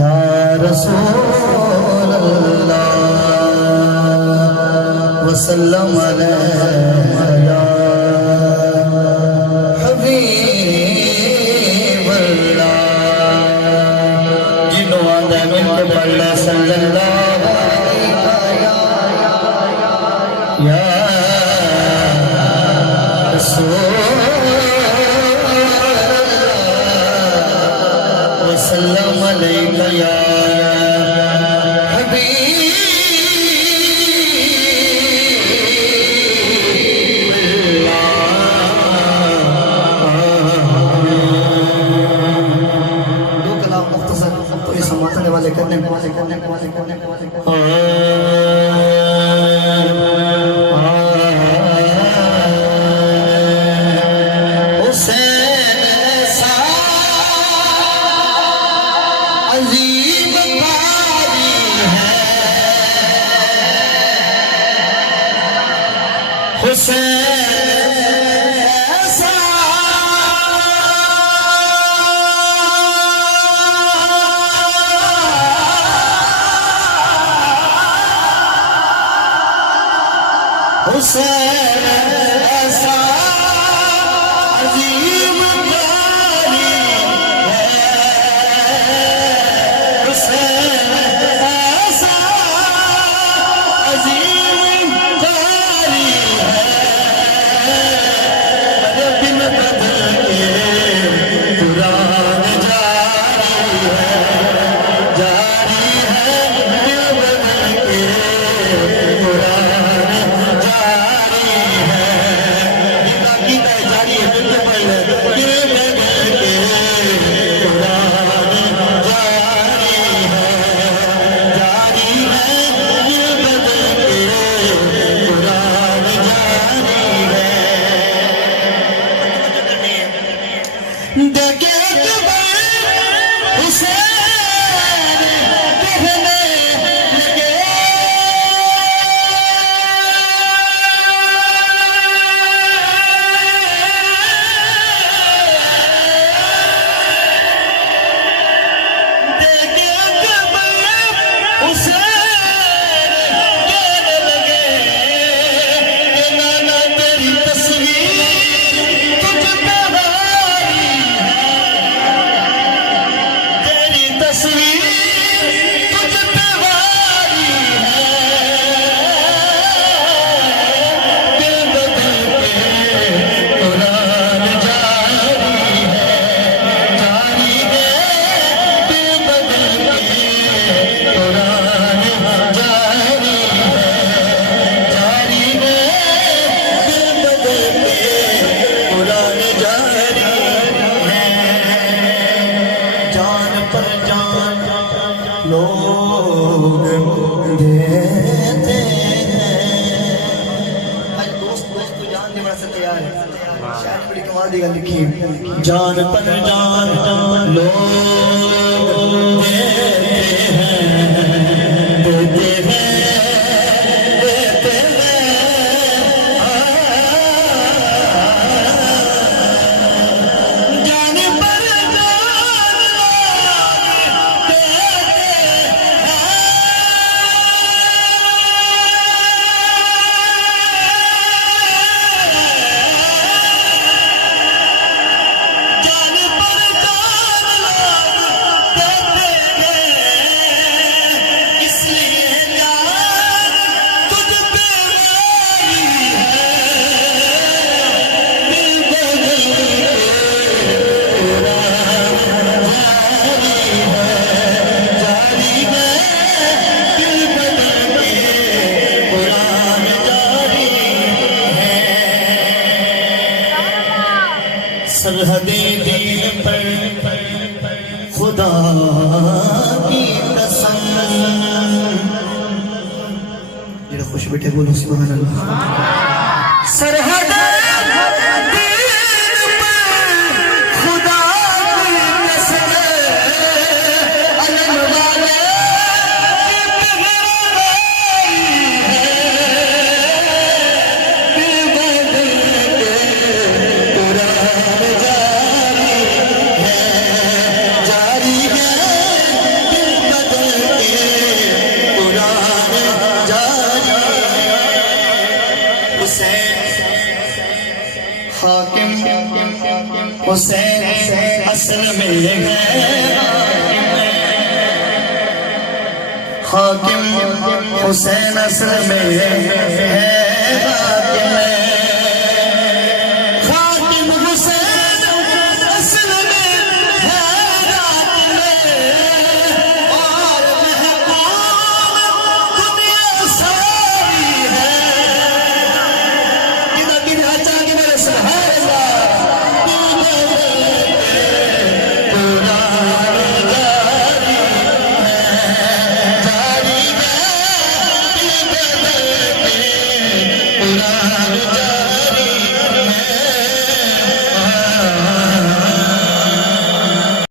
या रसूल अल्लाह वसल्लम अलैया हबीब अल्लाह जिन्हों आंदा मिलके पढ़ला सल्लल्लाहु अलैहि या रसूल सल्लम अलैका या हबीब। दो कलाम मुख्तसर पूरे समातने वाले करने जान पर जान लोग देते हैं जान पर सरहदे दीन पर खुदा की कसम जरा खुश बैठे बोलो सुभान अल्लाह। सरहदे हाकिम हुसैन असल में है हाकिम हुसैन असल में है हाकिम हुसैन असल में है और महबूब दुनिया सारी है किधर किधर अच्छा के मेरे सहारा Thank you.